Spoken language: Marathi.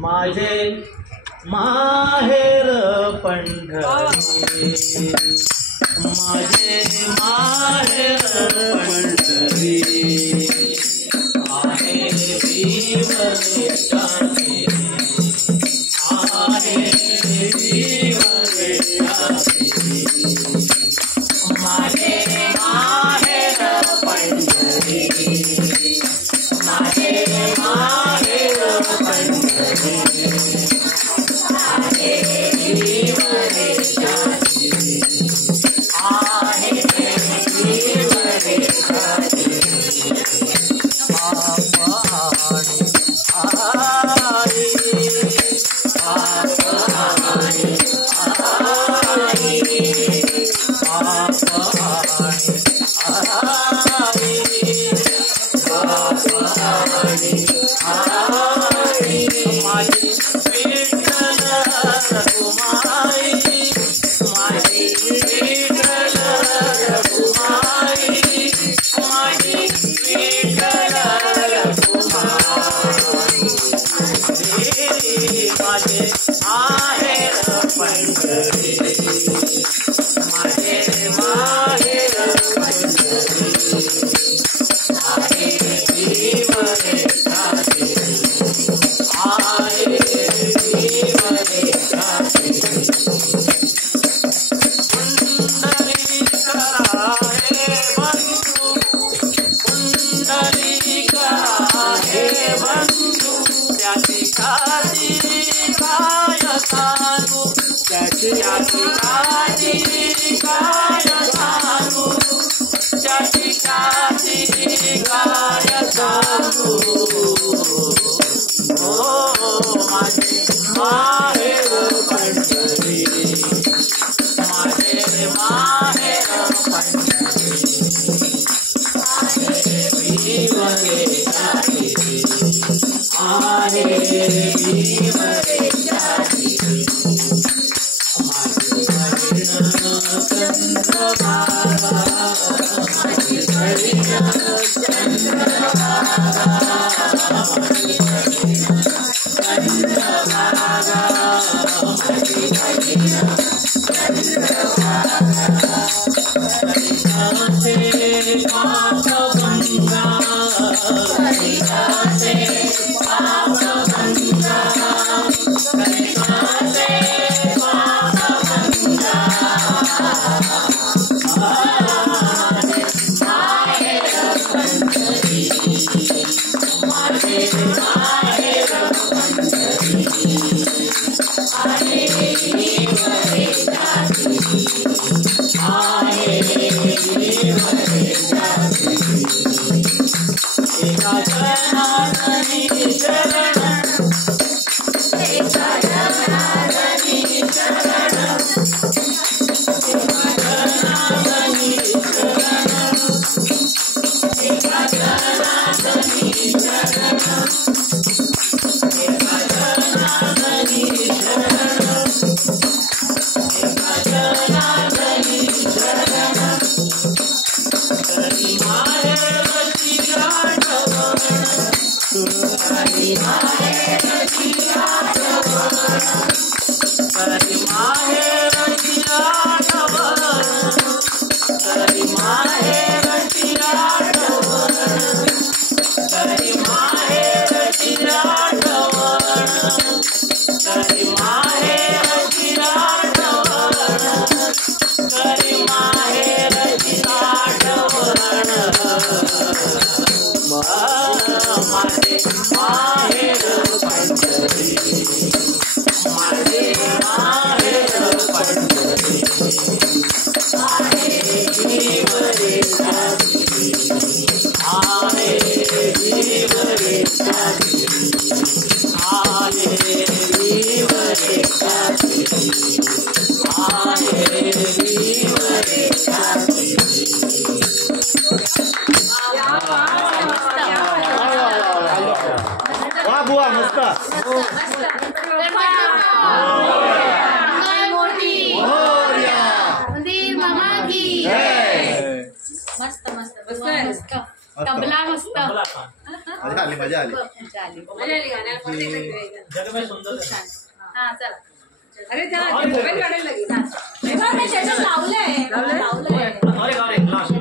माझे माहेर पंढरी, माझे माहेर पंढरी, आहे विवरेशाची, आहे विवरेशाची, माझे माहेर पंढरी, माझे माहेर पंढरी, आहे विवरेशाची, आहे विवरेशाची, मस्त मस्त मस्त तबला मस्त मला पण. मजा आली मजा आली मजा आली गाण्याला परत एकदा घेऊया. जग में सुंदर खूप छान. हा चला अरे त्या मोबाईल काढायला लागेल. तेव्हा मी त्याच्यात लावलंय लावलंय? लावलंय और एक लास्ट